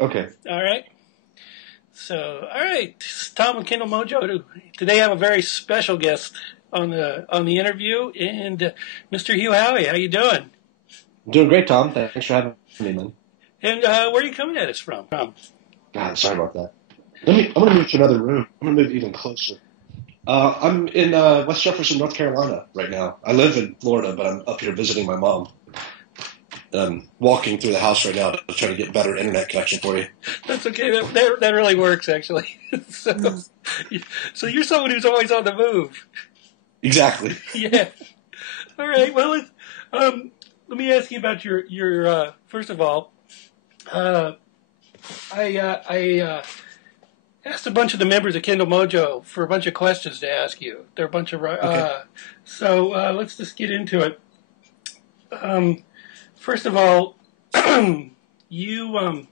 Okay. All right. So, all right, it's Tom with Kindle Mojo. Today I have a very special guest on the interview, and Mr. Hugh Howey. How you doing? I'm doing great, Tom. Thanks for having me, man. And where are you coming at us from? God, sorry about that. I'm going to move to another room. I'm going to move even closer. I'm in West Jefferson, North Carolina right now. I live in Florida, but I'm up here visiting my mom. I'm walking through the house right now to try to get better internet connection for you. That's okay. That really works, actually. so, so you're someone who's always on the move. Exactly. Yeah. All right. Well, let me ask you about your first of all. I asked a bunch of the members of Kindle Mojo for a bunch of questions to ask you. There are a bunch of Okay. so let's just get into it. First of all, you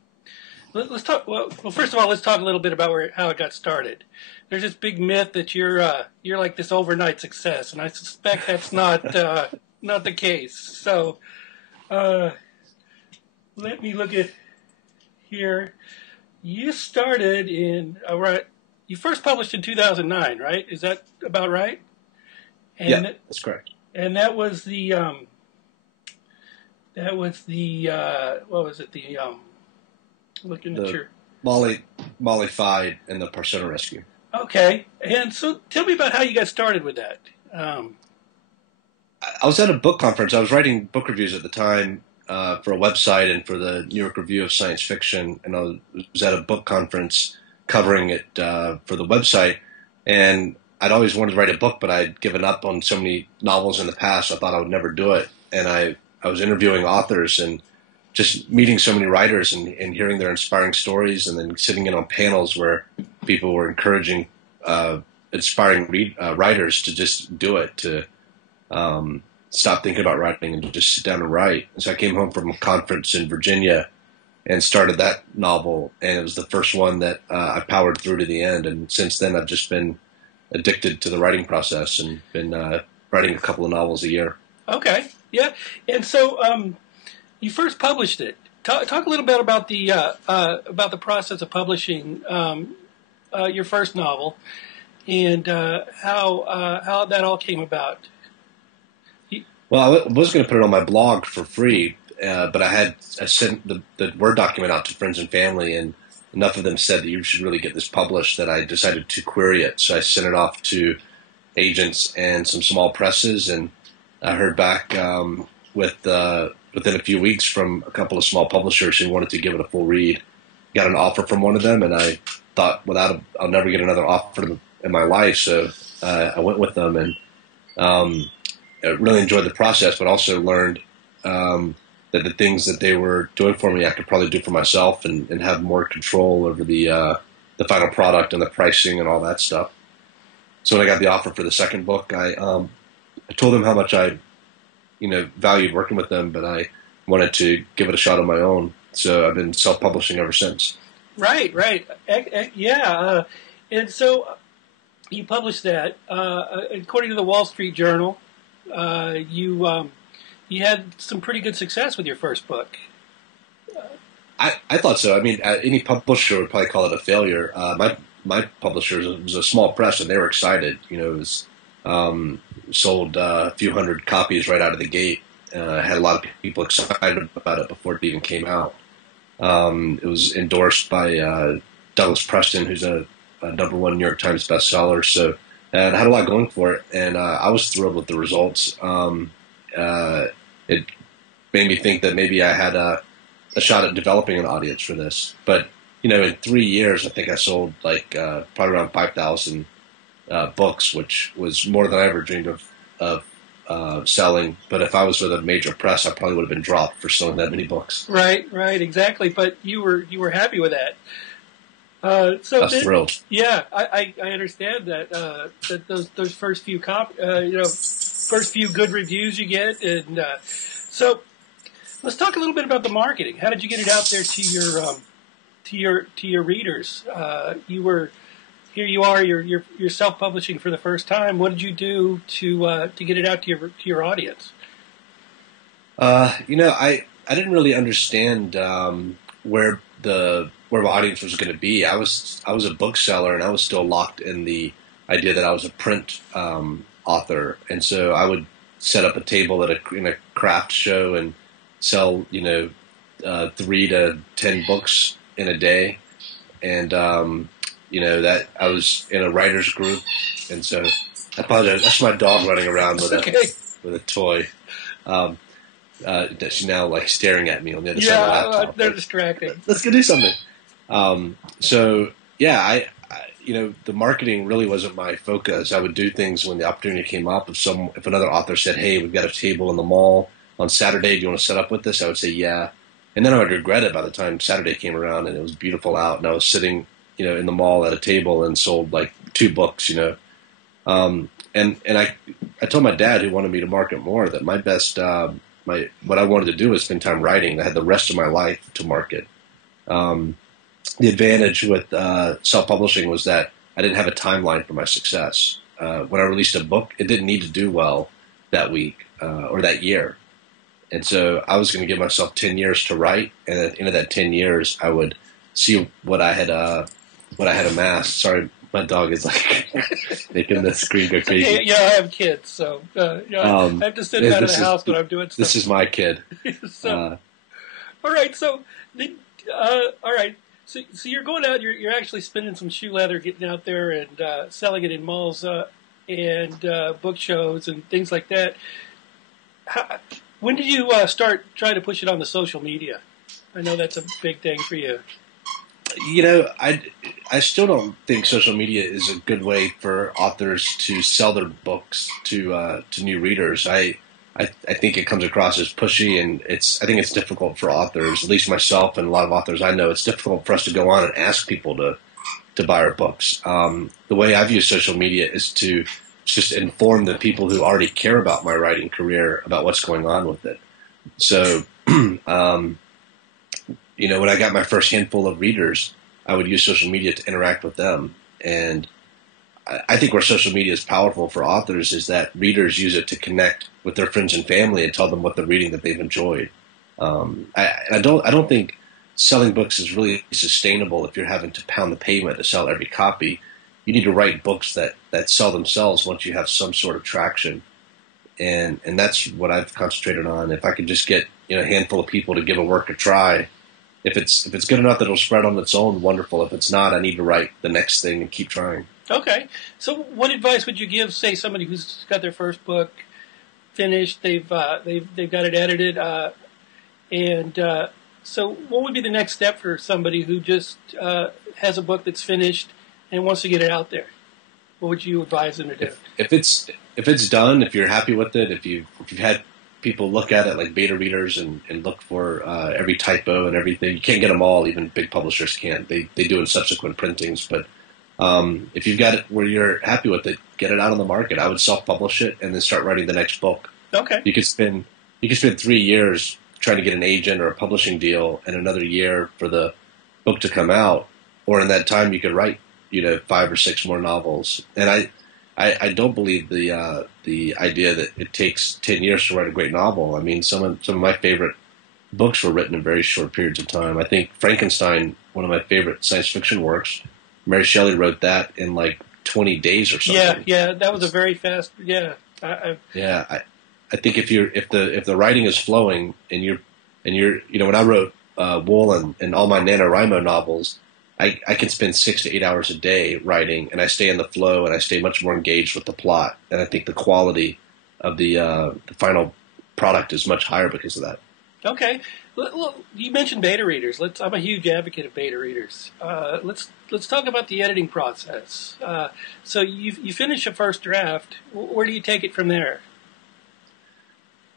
let's talk. Well, first of all, let's talk a little bit about how it got started. There's this big myth that you're like this overnight success, and I suspect that's not the case. So let me look at here. You started in you first published in 2009, right? Is that about right? Yeah, And that's correct. and that was the what was it? Looking at The your Molly Fyde and the Persona Rescue. okay. And so tell me about how you got started with that. I was at a book conference. I was writing book reviews at the time for a website and for the New York Review of Science Fiction, and I was at a book conference covering it for the website. And I'd always wanted to write a book, but I'd given up on so many novels in the past. I thought I would never do it. And I was interviewing authors and just meeting so many writers and hearing their inspiring stories, and then sitting in on panels where people were encouraging inspiring writers to just do it, to stop thinking about writing and just sit down and write. And so I came home from a conference in Virginia and started that novel, and it was the first one that I powered through to the end. And since then, I've just been addicted to the writing process and been writing a couple of novels a year. Okay, yeah. And so you first published it. Talk a little bit about the process of publishing your first novel and how that all came about. Well, I was going to put it on my blog for free, but I sent the Word document out to friends and family, and enough of them said that you should really get this published that I decided to query it. So I sent it off to agents and some small presses, and I heard back within a few weeks from a couple of small publishers who wanted to give it a full read. Got an offer from one of them, and I thought, I'll never get another offer in my life, so I went with them, and I really enjoyed the process, but also learned that the things that they were doing for me, I could probably do for myself and have more control over the final product and the pricing and all that stuff. So when I got the offer for the second book, I told them how much I valued working with them, but I wanted to give it a shot on my own. So I've been self-publishing ever since. Right. Yeah. And so you published that. According to the Wall Street Journal, you had some pretty good success with your first book. I thought so. I mean, any publisher would probably call it a failure. My publisher was a small press, and they were excited. It was sold a few hundred copies right out of the gate. Had a lot of people excited about it before it even came out. It was endorsed by Douglas Preston, who's a #1 New York Times bestseller. So it had a lot going for it, and I was thrilled with the results. It made me think that maybe I had a shot at developing an audience for this. But in 3 years, I think I sold probably around 5,000 books, which was more than I ever dreamed of selling. But if I was with a major press, I probably would have been dropped for selling that many books. Right, exactly. But you were happy with that. So I was thrilled. Yeah, I understand that that those first few first few good reviews you get, and so let's talk a little bit about the marketing. How did you get it out there to your readers? You're self-publishing for the first time. What did you do to get it out to your audience? I didn't really understand where the where my audience was going to be. I was a bookseller, and I was still locked in the idea that I was a print author, and so I would set up a table in a craft show and sell 3 to 10 books in a day, and that I was in a writers group, and so I apologize. That's my dog running around with a toy. She's now like staring at me on the other side of the laptop. They're distracting. Let's go do something. So yeah, the marketing really wasn't my focus. I would do things when the opportunity came up. If another author said, "Hey, we've got a table in the mall on Saturday. Do you want to set up with us?" I would say, "Yeah." And then I would regret it by the time Saturday came around and it was beautiful out, and I was sitting, in the mall at a table and sold like 2 books, And I told my dad, who wanted me to market more, that my best what I wanted to do was spend time writing. I had the rest of my life to market. The advantage with self-publishing was that I didn't have a timeline for my success. When I released a book, it didn't need to do well that week or that year. And so I was going to give myself 10 years to write, and at the end of that 10 years, I would see what I had amassed. Sorry, my dog is like making the screen go crazy. Yeah, I have kids, so I have to sit out of the house when I'm doing stuff. This is my kid. All right, so So you're going out. You're actually spending some shoe leather, getting out there and selling it in malls and book shows and things like that. When did you start trying to push it on the social media? I know that's a big thing for you. I still don't think social media is a good way for authors to sell their books to new readers. I think it comes across as pushy, and I think it's difficult for authors, at least myself and a lot of authors I know. It's difficult for us to go on and ask people to buy our books. The way I've used social media is to just inform the people who already care about my writing career about what's going on with it. So, when I got my first handful of readers, I would use social media to interact with them. And I think where social media is powerful for authors is that readers use it to connect with their friends and family and tell them what they're reading that they've enjoyed. I don't think selling books is really sustainable if you're having to pound the pavement to sell every copy. You need to write books that sell themselves once you have some sort of traction. And that's what I've concentrated on. If I could just get a handful of people to give a work a try, if it's good enough that it'll spread on its own, wonderful. If it's not, I need to write the next thing and keep trying. Okay. So what advice would you give, say, somebody who's got their first book finished, they've got it edited, so what would be the next step for somebody who just has a book that's finished and wants to get it out there? What would you advise them to do? If it's done, if you're happy with it, if you've had people look at it like beta readers and look for every typo and everything, you can't get them all. Even big publishers can't. They do in subsequent printings, but if you've got it where you're happy with it, get it out on the market. I would self-publish it and then start writing the next book. Okay. You could spend 3 years trying to get an agent or a publishing deal, and another year for the book to come out. Or in that time, you could write 5 or 6 more novels. And I don't believe the idea that it takes 10 years to write a great novel. I mean, some of my favorite books were written in very short periods of time. I think Frankenstein, one of my favorite science fiction works, Mary Shelley wrote that in like 20 days or something. Yeah, that was a very fast. Yeah, I think if the writing is flowing and you're when I wrote Wool and all my NaNoWriMo novels, I can spend 6 to 8 hours a day writing, and I stay in the flow and I stay much more engaged with the plot, and I think the quality of the final product is much higher because of that. Okay. Look, you mentioned beta readers. I'm a huge advocate of beta readers. Let's talk about the editing process. So you finish a first draft. Where do you take it from there?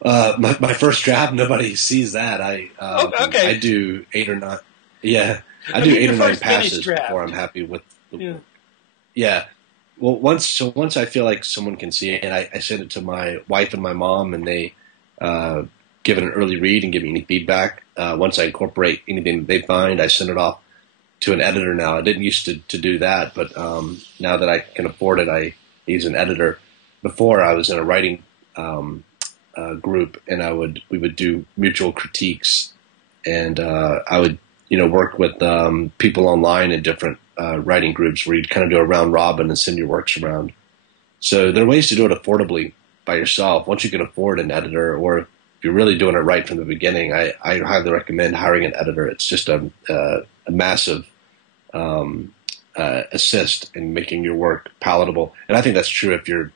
My first draft, nobody sees that. Okay. I do 8 or 9. Yeah, I do 8 or 9 passes before I'm happy with. Yeah. Well, once I feel like someone can see it, I send it to my wife and my mom, and they give it an early read and give me any feedback. Once I incorporate anything that they find, I send it off to an editor now. I didn't used to do that, but now that I can afford it, I use an editor. Before, I was in a writing group, and we would do mutual critiques, and I would work with people online in different writing groups where you kind of do a round robin and send your works around. So there are ways to do it affordably by yourself. Once you can afford an editor, or if you're really doing it right from the beginning, I highly recommend hiring an editor. It's just a massive assist in making your work palatable. And I think that's true if you're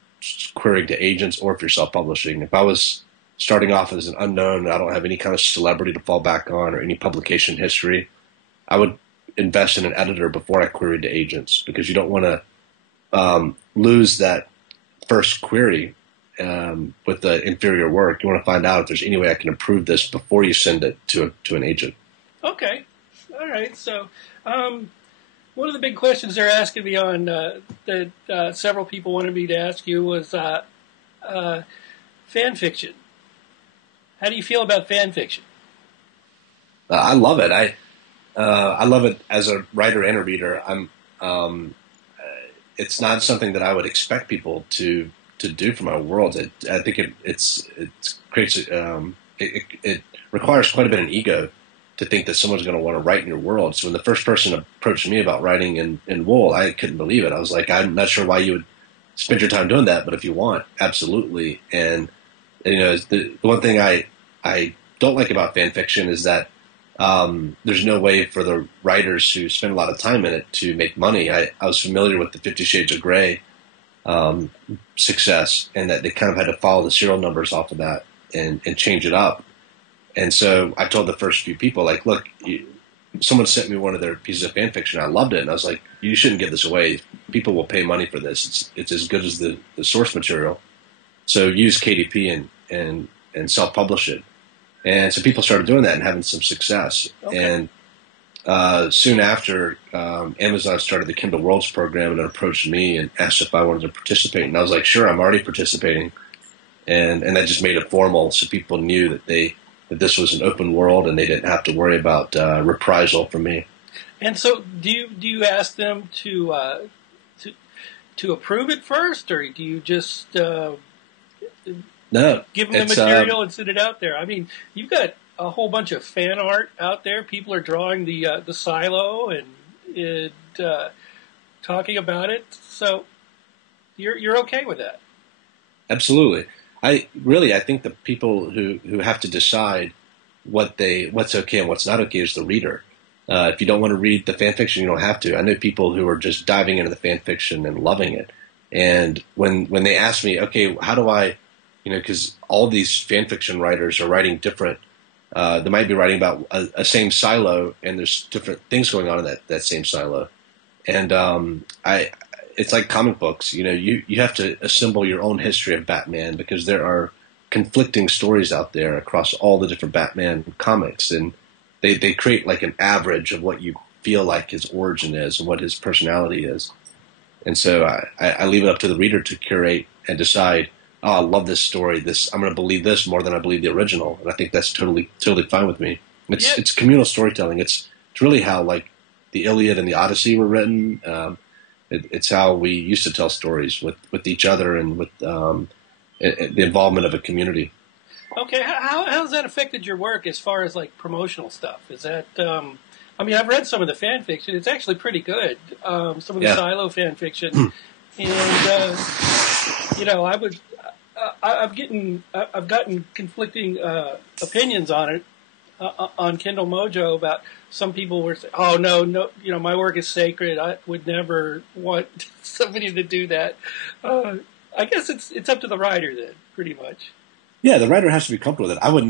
querying to agents or if you're self-publishing. If I was starting off as an unknown, I don't have any kind of celebrity to fall back on or any publication history, I would invest in an editor before I queried to agents, because you don't want to lose that first query with the inferior work. You want to find out if there's any way I can improve this before you send it to an agent. Okay. All right. So one of the big questions they're asking me on that several people wanted me to ask you was fan fiction. How do you feel about fan fiction? I love it. I love it as a writer and a reader. It's not something that I would expect people to do for my world. I think it creates it requires quite a bit of ego to think that someone's going to want to write in your world. So when the first person approached me about writing in WOOL, I couldn't believe it. I was like, I'm not sure why you would spend your time doing that, but if you want, absolutely. And the one thing I don't like about fan fiction is that there's no way for the writers who spend a lot of time in it to make money. I was familiar with the 50 Shades of Grey success, and that they kind of had to follow the serial numbers off of that and change it up. And so I told the first few people, like, look, someone sent me one of their pieces of fan fiction. I loved it. And I was like, you shouldn't give this away. People will pay money for this. It's as good as the source material. So use KDP and self-publish it. And so people started doing that and having some success. Okay. And soon after, Amazon started the Kindle Worlds program and approached me and asked if I wanted to participate. And I was like, sure, I'm already participating. And that just made it formal, so people knew that this was an open world and they didn't have to worry about reprisal from me. And so, do you ask them to approve it first, or do you just no give them the material and send it out there? I mean, you've got a whole bunch of fan art out there. People are drawing the silo and talking about it. So you're okay with that? Absolutely. I think the people who have to decide what's okay and what's not okay is the reader. If you don't want to read the fan fiction, you don't have to. I know people who are just diving into the fan fiction and loving it. And when they ask me, okay, how do I, because all these fan fiction writers are writing different. They might be writing about a same silo, and there's different things going on in that same silo. And it's like comic books. You have to assemble your own history of Batman, because there are conflicting stories out there across all the different Batman comics, and they create like an average of what you feel like his origin is and what his personality is. And so I leave it up to the reader to curate and decide, oh, I love this story. I'm going to believe this more than I believe the original, and I think that's totally fine with me. It's communal storytelling. It's really how like the Iliad and the Odyssey were written. It's how we used to tell stories with each other and with the involvement of a community. Okay, how has that affected your work as far as like promotional stuff? Is that I've read some of the fan fiction. It's actually pretty good. Some of the Silo fan fiction, and I've gotten conflicting opinions on it on Kindle Mojo about. Some people were saying, "Oh no, my work is sacred. I would never want somebody to do that." I guess it's up to the writer then, pretty much. Yeah, the writer has to be comfortable with it. I would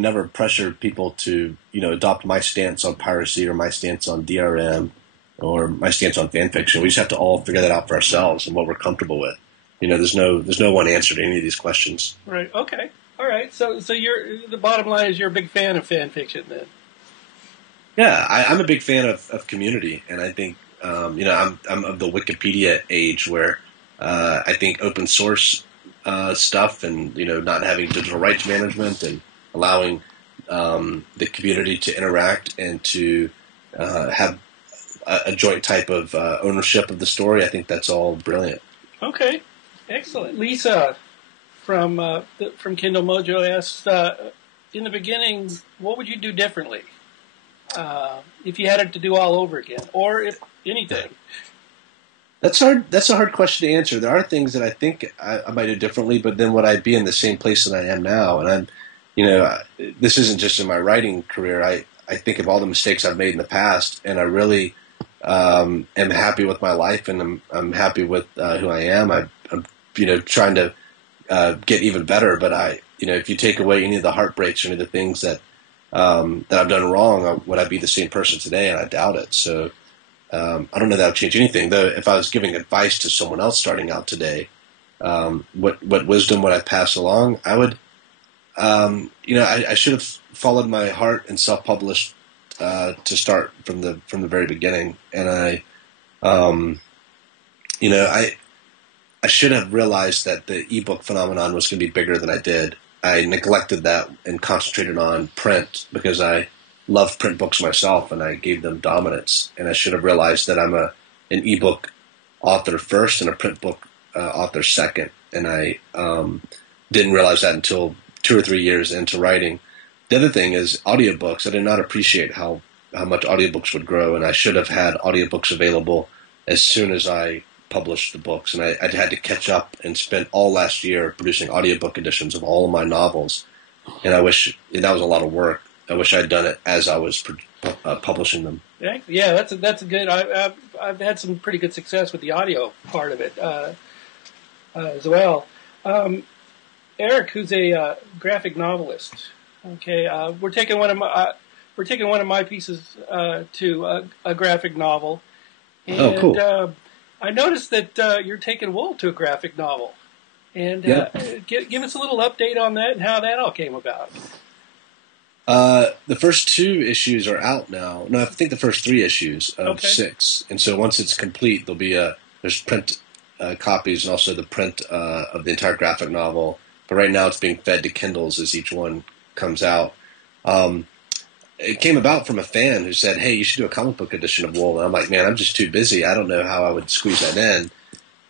never pressure people to adopt my stance on piracy or my stance on DRM or my stance on fan fiction. We just have to all figure that out for ourselves and what we're comfortable with. There's no one answer to any of these questions. Right. Okay. All right. So the bottom line is you're a big fan of fan fiction then. Yeah, I'm a big fan of community, and I think I'm of the Wikipedia age where I think open source stuff and not having digital rights management and allowing the community to interact and to have a joint type of ownership of the story. I think that's all brilliant. Okay, excellent. Lisa from Kindle Mojo asked, in the beginning, what would you do differently? if you had it to do all over again, or if anything? That's hard. That's a hard question to answer. There are things that I think I might do differently, but then would I be in the same place that I am now? And this isn't just in my writing career. I think of all the mistakes I've made in the past, and I really am happy with my life, and I'm happy with who I am. I'm trying to get even better. But if you take away any of the heartbreaks or any of the things that I've done wrong, would I be the same person today? And I doubt it. So I don't know that would change anything. Though, if I was giving advice to someone else starting out today, what wisdom would I pass along? I would, I should have followed my heart and self-published to start from the very beginning. And I should have realized that the ebook phenomenon was going to be bigger than I did. I neglected that and concentrated on print because I love print books myself, and I gave them dominance. And I should have realized that I'm an ebook author first and a print book author second. And I didn't realize that until 2 or 3 years into writing. The other thing is audiobooks. I did not appreciate how much audiobooks would grow, and I should have had audiobooks available as soon as I published the books. And I had to catch up and spent all last year producing audiobook editions of all of my novels. And I wish that was a lot of work. I wish I'd done it as I was publishing them. Yeah, that's a good. I've had some pretty good success with the audio part of it as well. Eric, who's a graphic novelist. Okay, we're taking one of my pieces to a graphic novel. And, oh, cool. I noticed that you're taking WOOL to a graphic novel. And give us a little update on that and how that all came about. The first 2 issues are out now. No, I think the first 3 issues of 6. And so once it's complete, there'll be there's print copies and also the print of the entire graphic novel. But right now it's being fed to Kindles as each one comes out. It came about from a fan who said, "Hey, you should do a comic book edition of WOOL." And I'm like, "Man, I'm just too busy. I don't know how I would squeeze that in."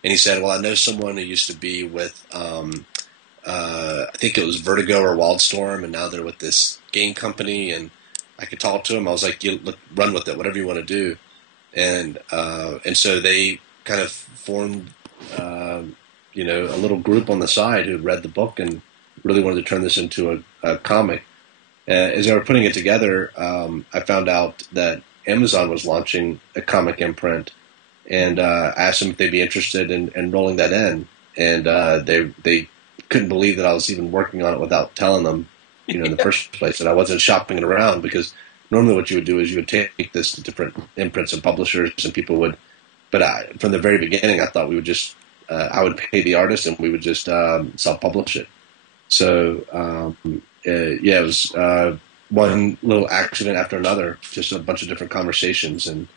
And he said, "Well, I know someone who used to be with, I think it was Vertigo or Wildstorm, and now they're with this game company, and I could talk to him." I was like, "Run with it, whatever you want to do." And so they kind of formed, a little group on the side who read the book and really wanted to turn this into a comic. As they were putting it together, I found out that Amazon was launching a comic imprint, and asked them if they'd be interested in rolling that in. And they couldn't believe that I was even working on it without telling them, in the first place, that I wasn't shopping it around, because normally what you would do is you would take this to different imprints and publishers, and people would. But from the very beginning, I thought we would just I would pay the artist and we would just self-publish it. So it was one little accident after another, just a bunch of different conversations, and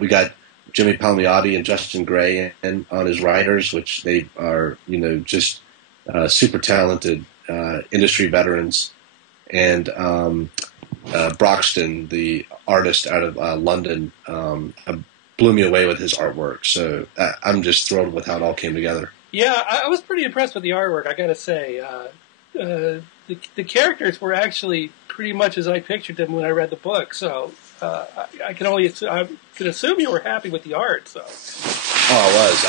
we got Jimmy Palmiotti and Justin Gray in on his writers, which they are just super talented industry veterans, and Broxton, the artist out of London, blew me away with his artwork. So I'm just thrilled with how it all came together. Yeah, I was pretty impressed with the artwork, I got to say. The characters were actually pretty much as I pictured them when I read the book. So I could assume you were happy with the art. So. Oh, I was.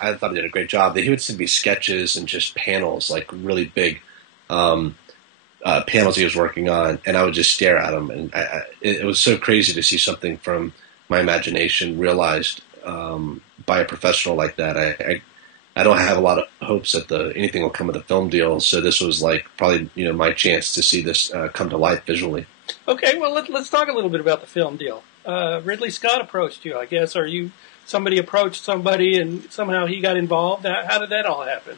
I thought he did a great job. He would send me sketches and just panels, like really big panels he was working on, and I would just stare at them. And it was so crazy to see something from my imagination realized by a professional like that. I don't have a lot of hopes that anything will come of the film deal, so this was like probably my chance to see this come to life visually. Okay, well let's talk a little bit about the film deal. Ridley Scott approached you, I guess, or somebody approached somebody and somehow he got involved. How did that all happen?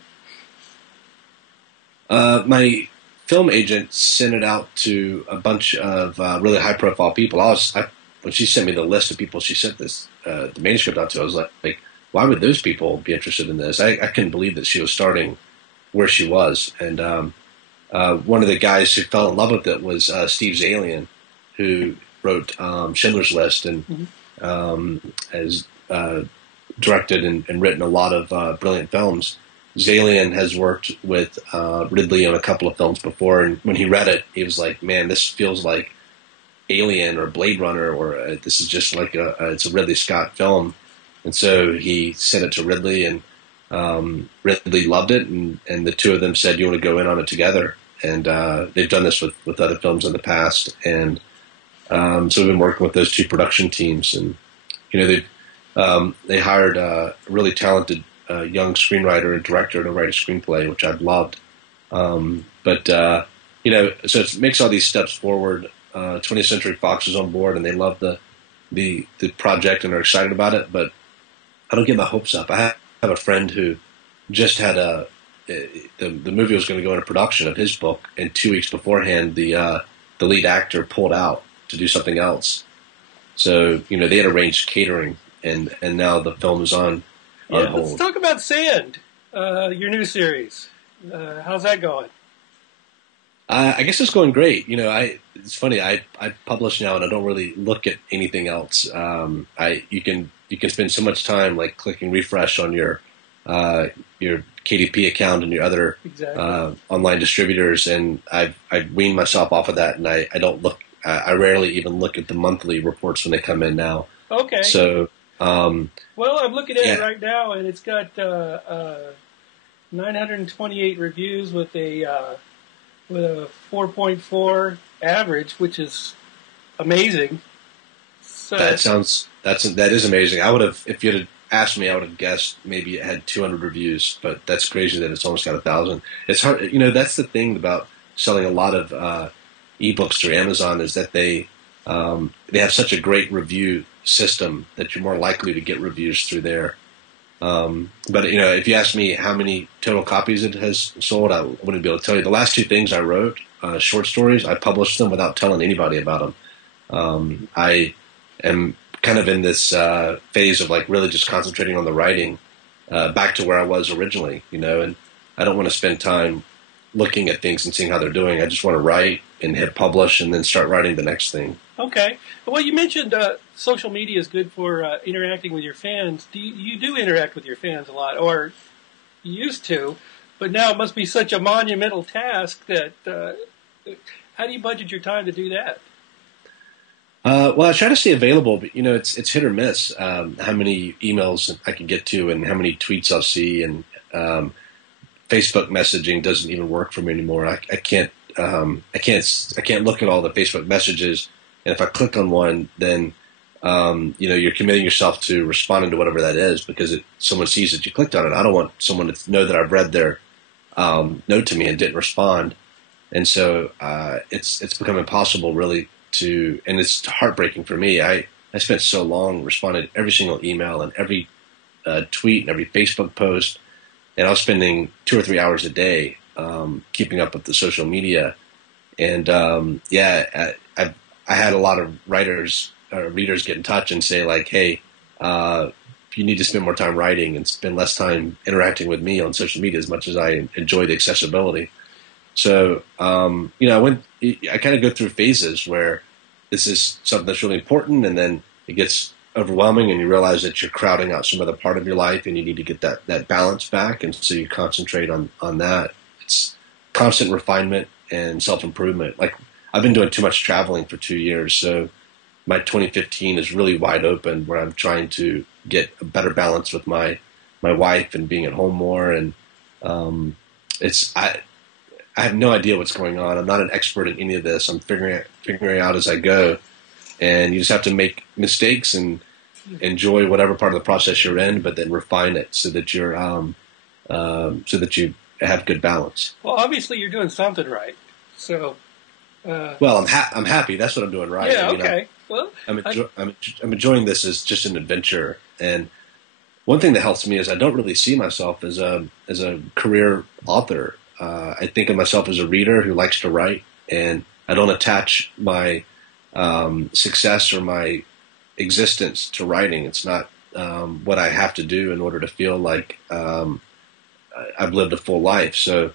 My film agent sent it out to a bunch of really high-profile people. When she sent me the list of people she sent the manuscript out to, I was like, why would those people be interested in this? I couldn't believe that she was starting where she was. And one of the guys who fell in love with it was Steve Zaillian, who wrote Schindler's List and has directed and written a lot of brilliant films. Zaillian has worked with Ridley on a couple of films before, and when he read it, he was like, man, this feels like Alien or Blade Runner, or this is just like it's a Ridley Scott film. And so he sent it to Ridley, and Ridley loved it, and the two of them said, "You want to go in on it together?" And they've done this with other films in the past, and so we've been working with those two production teams, and they hired a really talented young screenwriter and director to write a screenplay, which I've loved. So it makes all these steps forward. 20th Century Fox is on board, and they love the project and are excited about it. But I don't get my hopes up. I have a friend who just had the movie was going to go into production of his book, and 2 weeks beforehand, the lead actor pulled out to do something else. So they had arranged catering, and now the film is on hold. Let's talk about Sand, your new series. How's that going? I guess it's going great. It's funny. I publish now, and I don't really look at anything else. You can spend so much time like clicking refresh on your KDP account and your other online distributors, and I've weaned myself off of that, and I don't look. I rarely even look at the monthly reports when they come in now. Okay. So, well, I'm looking at it right now, and it's got 928 reviews with a 4.4 average, which is amazing. So that is amazing. I would have, if you had asked me, I would have guessed maybe it had 200 reviews, but that's crazy that it's almost got 1,000. It's hard, that's the thing about selling a lot of ebooks through Amazon, is that they have such a great review system that you're more likely to get reviews through there. But if you ask me how many total copies it has sold, I wouldn't be able to tell you. The last two things I wrote, short stories, I published them without telling anybody about them. I am kind of in this phase of like really just concentrating on the writing, back to where I was originally, and I don't want to spend time looking at things and seeing how they're doing. I just want to write and hit publish and then start writing the next thing. Okay. Well, you mentioned social media is good for interacting with your fans. You do interact with your fans a lot, or you used to, but now it must be such a monumental task that how do you budget your time to do that? Well, I try to stay available, but it's hit or miss how many emails I can get to and how many tweets I'll see, and Facebook messaging doesn't even work for me anymore. I can't look at all the Facebook messages, and if I click on one, then you're committing yourself to responding to whatever that is, because someone sees that you clicked on it. I don't want someone to know that I've read their note to me and didn't respond, and so it's become impossible really to, and it's heartbreaking for me. I spent so long responding to every single email and every tweet and every Facebook post, and I was spending 2 or 3 hours a day keeping up with the social media. And I had a lot of readers get in touch and say like, hey, you need to spend more time writing and spend less time interacting with me on social media, as much as I enjoy the accessibility. So, I kind of go through phases where this is something that's really important, and then it gets overwhelming and you realize that you're crowding out some other part of your life and you need to get that balance back. And so you concentrate on that. It's constant refinement and self-improvement. Like, I've been doing too much traveling for 2 years. So my 2015 is really wide open, where I'm trying to get a better balance with my wife and being at home more. And I have no idea what's going on. I'm not an expert in any of this. I'm figuring out as I go. And you just have to make mistakes and enjoy whatever part of the process you're in, but then refine it so that you're so that you have good balance. Well, obviously you're doing something right. So, well, I'm happy. That's what I'm doing right. Yeah. Okay. Well, I'm enjoying this as just an adventure. And one thing that helps me is I don't really see myself as a career author. I think of myself as a reader who likes to write, and I don't attach my success or my existence to writing. It's not what I have to do in order to feel like I've lived a full life. So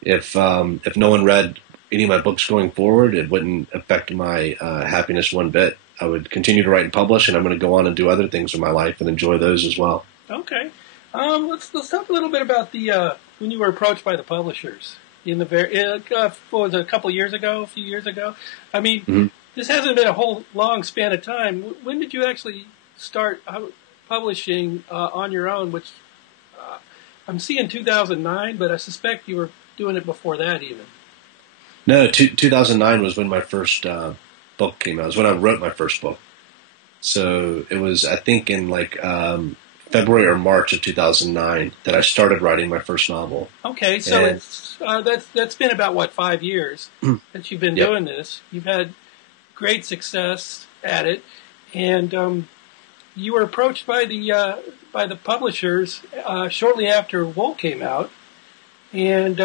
if no one read any of my books going forward, it wouldn't affect my happiness one bit. I would continue to write and publish, and I'm going to go on and do other things in my life and enjoy those as well. Okay. Let's talk a little bit about the when you were approached by the publishers in the what was it, a few years ago? I mean, this hasn't been a whole long span of time. When did you actually start publishing on your own? Which I'm seeing 2009, but I suspect you were doing it before that even. No, 2009 was when my first book came out. It was when I wrote my first book. So it was, I think, in like February or March of 2009 that I started writing my first novel. Okay, so it's that's been about, what, 5 years that you've been doing this. You've had great success at it, and you were approached by the publishers shortly after WOOL came out, and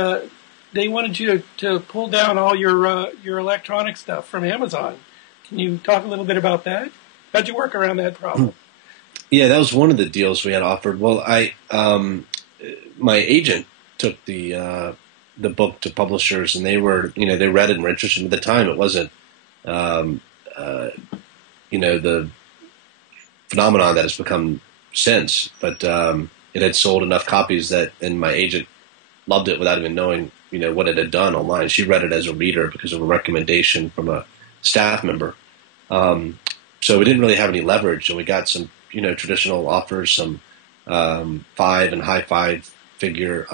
they wanted you to pull down all your electronic stuff from Amazon. Can you talk a little bit about that? How'd you work around that problem? Yeah, that was one of the deals we had offered. Well, my agent took the book to publishers, and they were, they read it and were interested. At the time, it wasn't, the phenomenon that has become since, but it had sold enough copies and my agent loved it without even knowing, what it had done online. She read it as a reader because of a recommendation from a staff member. So we didn't really have any leverage, and we got some, traditional offers, some 5 and high 5-figure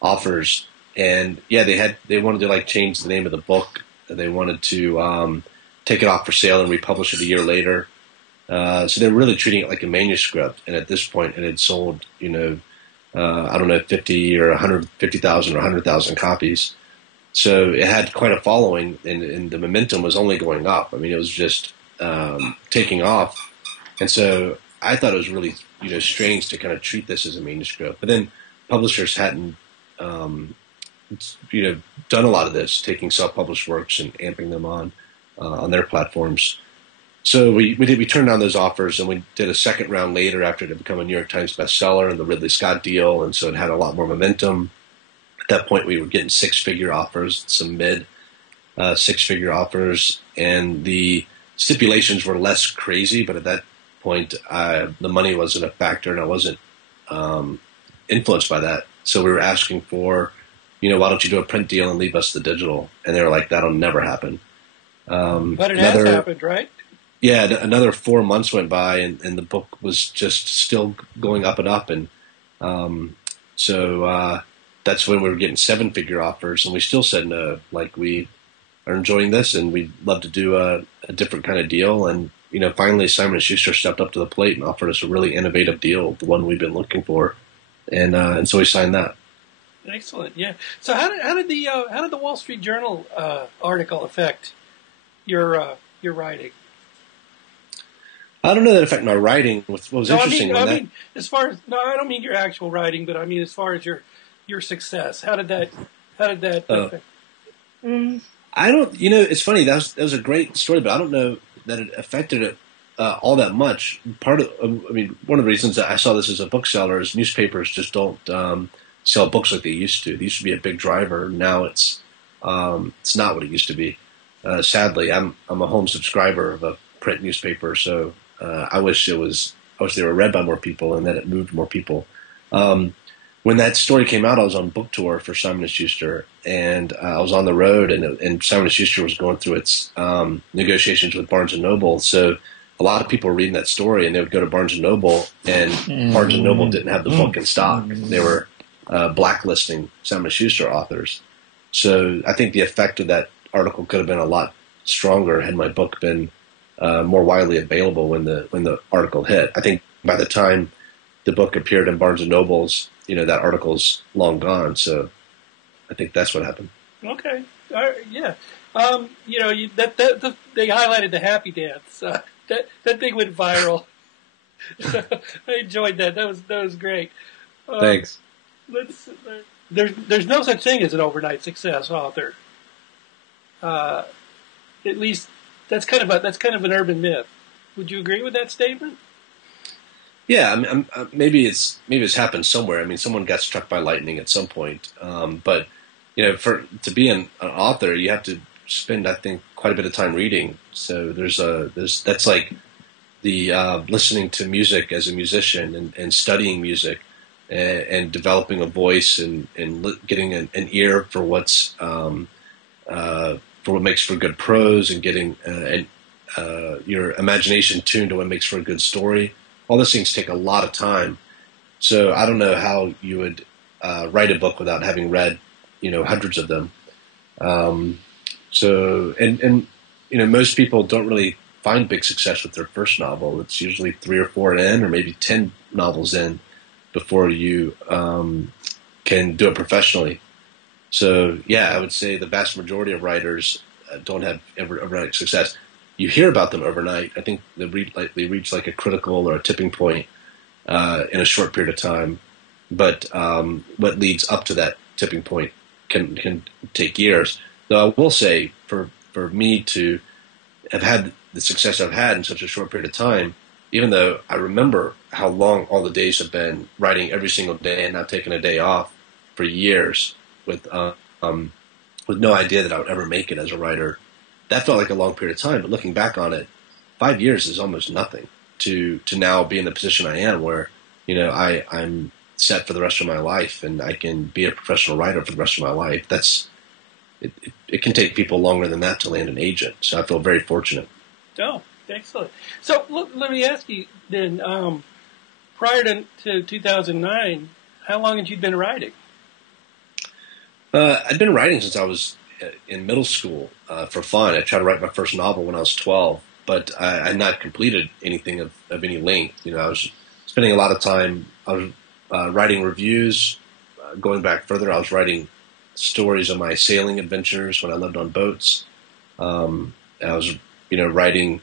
offers, and they wanted to change the name of the book. They wanted to take it off for sale and republish it a year later. So they were really treating it like a manuscript, and at this point, it had sold, 50 or 150,000 or 100,000 copies. So it had quite a following, and the momentum was only going up. I mean, it was just taking off. And so I thought it was really, strange to kind of treat this as a manuscript. But then publishers hadn't, done a lot of this, taking self-published works and amping them on their platforms. So we turned down those offers, and we did a second round later after it had become a New York Times bestseller and the Ridley Scott deal, and so it had a lot more momentum. At that point, we were getting 6-figure offers, some mid 6-figure offers, and the stipulations were less crazy, but at that point, the money wasn't a factor, and I wasn't influenced by that. So we were asking for, why don't you do a print deal and leave us the digital? And they were like, that'll never happen. But it has happened, right? Yeah, another 4 months went by, and the book was just still going up and up. And so that's when we were getting 7-figure offers, and we still said no. Like, we are enjoying this, and we'd love to do a different kind of deal. And, finally Simon & Schuster stepped up to the plate and offered us a really innovative deal, the one we've been looking for. And so we signed that. Excellent, yeah. So how did the Wall Street Journal article affect your writing? I don't know that affected my writing. What was interesting? I mean, as far as I don't mean your actual writing, but I mean as far as your success. How did that affect? I don't. It's funny. That was a great story, but I don't know that it affected it all that much. One of the reasons that I saw this as a bookseller is newspapers just don't sell books like they used to. They used to be a big driver. Now it's not what it used to be. Sadly, I'm a home subscriber of a print newspaper, so I wish they were read by more people and that it moved more people. When that story came out, I was on book tour for Simon & Schuster, and I was on the road, and Simon & Schuster was going through its negotiations with Barnes & Noble. So a lot of people were reading that story, and they would go to Barnes & Noble, and Barnes & Noble didn't have the book in stock. They were blacklisting Simon & Schuster authors. So I think the effect of that article could have been a lot stronger had my book been more widely available when the article hit. I think by the time the book appeared in Barnes & Noble's, that article's long gone. So I think that's what happened. Okay. Yeah. They highlighted the happy dance. That thing went viral. I enjoyed that. That was great. Thanks. There's no such thing as an overnight success author. At least that's kind of an urban myth. Would you agree with that statement? Yeah, maybe it's happened somewhere. I mean, someone got struck by lightning at some point. But to be an author, you have to spend, I think, quite a bit of time reading. So that's like the listening to music as a musician and studying music and developing a voice and getting an ear for what's for for what makes for good prose and getting your imagination tuned to what makes for a good story. All those things take a lot of time. So I don't know how you would write a book without having read, hundreds of them. Most people don't really find big success with their first novel. It's usually 3 or 4 in, or maybe 10 novels in, before you can do it professionally. So yeah, I would say the vast majority of writers don't have overnight success. You hear about them overnight. I think they reach like a critical or a tipping point in a short period of time. But what leads up to that tipping point can take years. Though I will say, for me to have had the success I've had in such a short period of time, even though I remember how long all the days have been, writing every single day and not taking a day off for years, with no idea that I would ever make it as a writer, that felt like a long period of time. But looking back on it, 5 years is almost nothing to now be in the position I am, where I'm set for the rest of my life and I can be a professional writer for the rest of my life. It can take people longer than that to land an agent. So I feel very fortunate. Oh, excellent. So let me ask you then, prior to 2009, how long had you been writing? I'd been writing since I was in middle school for fun. I tried to write my first novel when I was 12, but I had not completed anything of any length. I was spending a lot of time. I was writing reviews. Going back further, I was writing stories of my sailing adventures when I lived on boats. I was, writing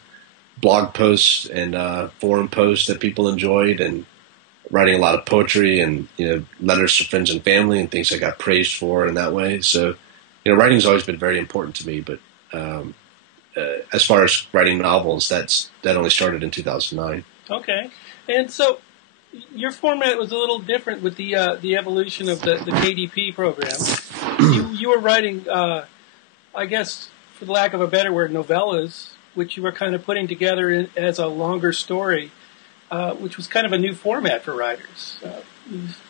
blog posts and forum posts that people enjoyed, and writing a lot of poetry and, letters to friends and family and things I got praised for in that way. So, writing's always been very important to me. But as far as writing novels, that only started in 2009. Okay. And so your format was a little different with the evolution of the KDP program. You were writing, I guess, for the lack of a better word, novellas, which you were kind of putting together as a longer story, which was kind of a new format for writers.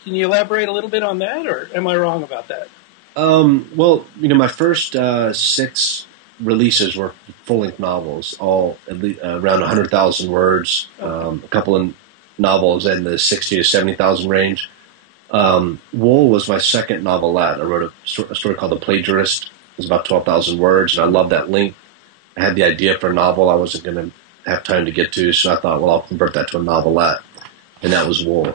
Can you elaborate a little bit on that, or am I wrong about that? Well, my first 6 releases were full-length novels, all at least, around 100,000 words, a couple of novels in the 60 to 70,000 range. Wool was my second novelette. I wrote a story called The Plagiarist. It was about 12,000 words, and I loved that length. I had the idea for a novel I wasn't going to have time to get to, so I thought, well, I'll convert that to a novelette, and that was Wool.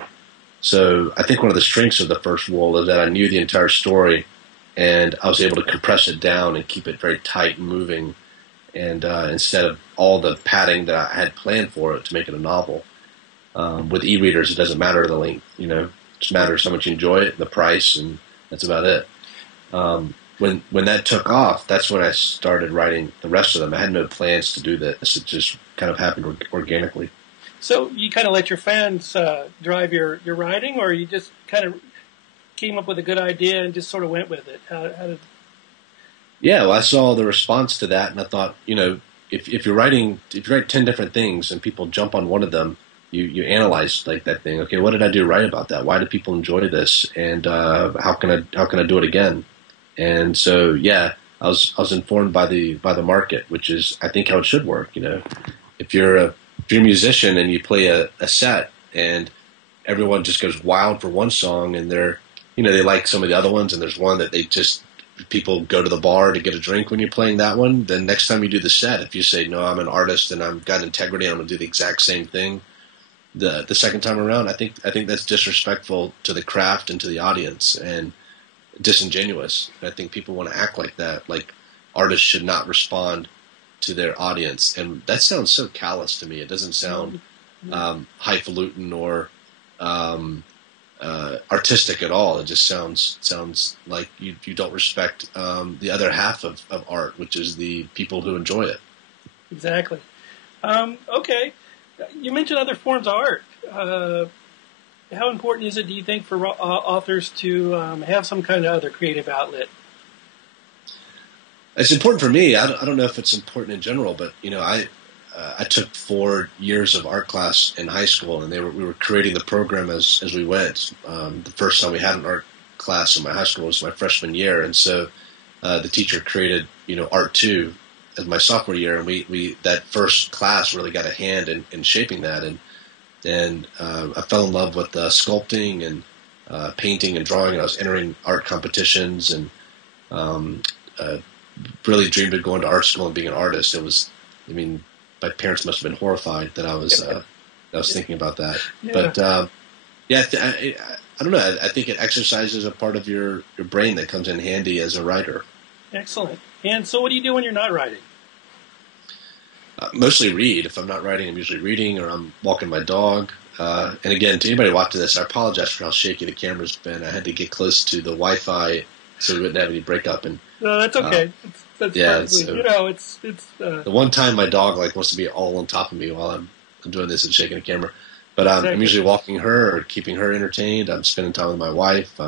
So I think one of the strengths of the first Wool is that I knew the entire story, and I was able to compress it down and keep it very tight and moving, and instead of all the padding that I had planned for it to make it a novel. With e-readers, it doesn't matter the length, it just matters how much you enjoy it, the price, and that's about it. When that took off, that's when I started writing the rest of them. I had no plans to do this. It just kind of happened organically. So you kind of let your fans drive your writing, or you just kind of came up with a good idea and just sort of went with it? How did... Yeah, well, I saw the response to that, and I thought, if you write 10 different things and people jump on one of them, you analyze like that thing. Okay, what did I do right about that? Why do people enjoy this? And how can I do it again? And so, yeah, I was informed by the market, which is, I think, how it should work. If you're a musician and you play a set and everyone just goes wild for one song, and they like some of the other ones, and there's one that people go to the bar to get a drink when you're playing that one, then next time you do the set, if you say, no, I'm an artist and I've got integrity and I'm going to do the exact same thing the second time around, I think that's disrespectful to the craft and to the audience and disingenuous. I think people want to act like that, like artists should not respond to their audience, and that sounds so callous to me. It doesn't sound highfalutin or artistic at all. It just sounds like you don't respect the other half of art, which is the people who enjoy it. Exactly. Okay. You mentioned other forms of art. How important is it, do you think, for authors to have some kind of other creative outlet? It's important for me. I don't know if it's important in general, but I took 4 years of art class in high school, and we were creating the program as we went. The first time we had an art class in my high school was my freshman year, and so the teacher created, Art 2 as my sophomore year, and we that first class really got a hand in shaping that, and I fell in love with sculpting and painting and drawing, and I was entering art competitions, and really dreamed of going to art school and being an artist. My parents must have been horrified that I was thinking about that. Yeah. But I don't know. I think it exercises a part of your brain that comes in handy as a writer. Excellent. And so, what do you do when you're not writing? Mostly read. If I'm not writing, I'm usually reading, or I'm walking my dog. And again, to anybody watching this, I apologize for how shaky the camera's been. I had to get close to the Wi-Fi so we wouldn't have any breakup. And no, that's okay. That's it's the one time my dog wants to be all on top of me while I'm doing this and shaking the camera. But exactly. I'm usually walking her or keeping her entertained. I'm spending time with my wife.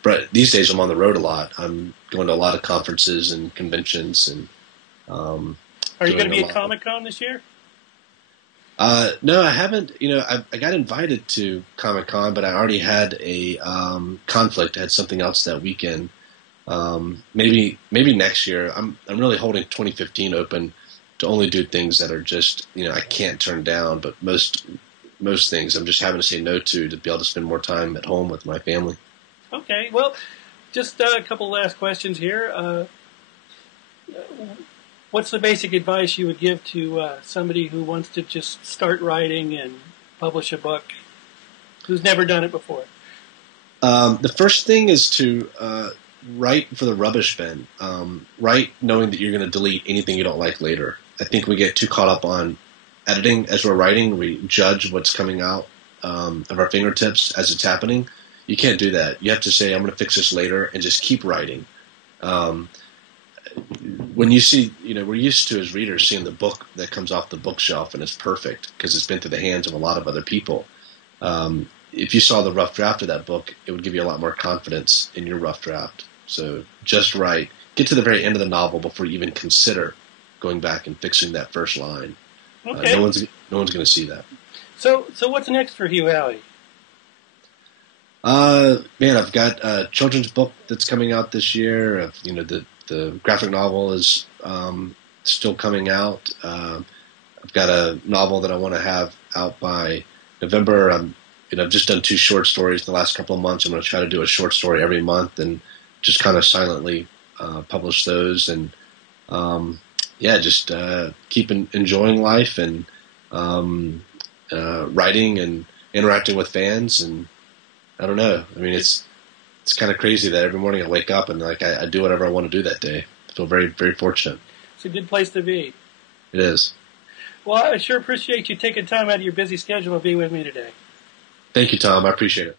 But these days I'm on the road a lot. I'm going to a lot of conferences and conventions. And are you going to be at Comic-Con this year? No, I haven't. I got invited to Comic-Con, but I already had a conflict. I had something else that weekend. Maybe next year. I'm really holding 2015 open to only do things that are just I can't turn down. But most things I'm just having to say no to be able to spend more time at home with my family. Okay, well, just a couple last questions here. What's the basic advice you would give to somebody who wants to just start writing and publish a book, who's never done it before? The first thing is to write for the rubbish bin. Write knowing that you're going to delete anything you don't like later. I think we get too caught up on editing as we're writing. We judge what's coming out of our fingertips as it's happening. You can't do that. You have to say, I'm going to fix this later, and just keep writing. When you see, we're used to as readers seeing the book that comes off the bookshelf and it's perfect because it's been through the hands of a lot of other people. If you saw the rough draft of that book, it would give you a lot more confidence in your rough draft. So just write. Get to the very end of the novel before you even consider going back and fixing that first line. Okay. No one's going to see that. So what's next for Hugh Howey? I've got a children's book that's coming out this year. The graphic novel is still coming out. I've got a novel that I want to have out by November. I've just done 2 short stories the last couple of months. I'm going to try to do a short story every month and just kind of silently publish those. And just keep enjoying life and writing and interacting with fans. And I don't know. It's kind of crazy that every morning I wake up and I do whatever I want to do that day. I feel very, very fortunate. It's a good place to be. It is. Well, I sure appreciate you taking time out of your busy schedule to be with me today. Thank you, Tom. I appreciate it.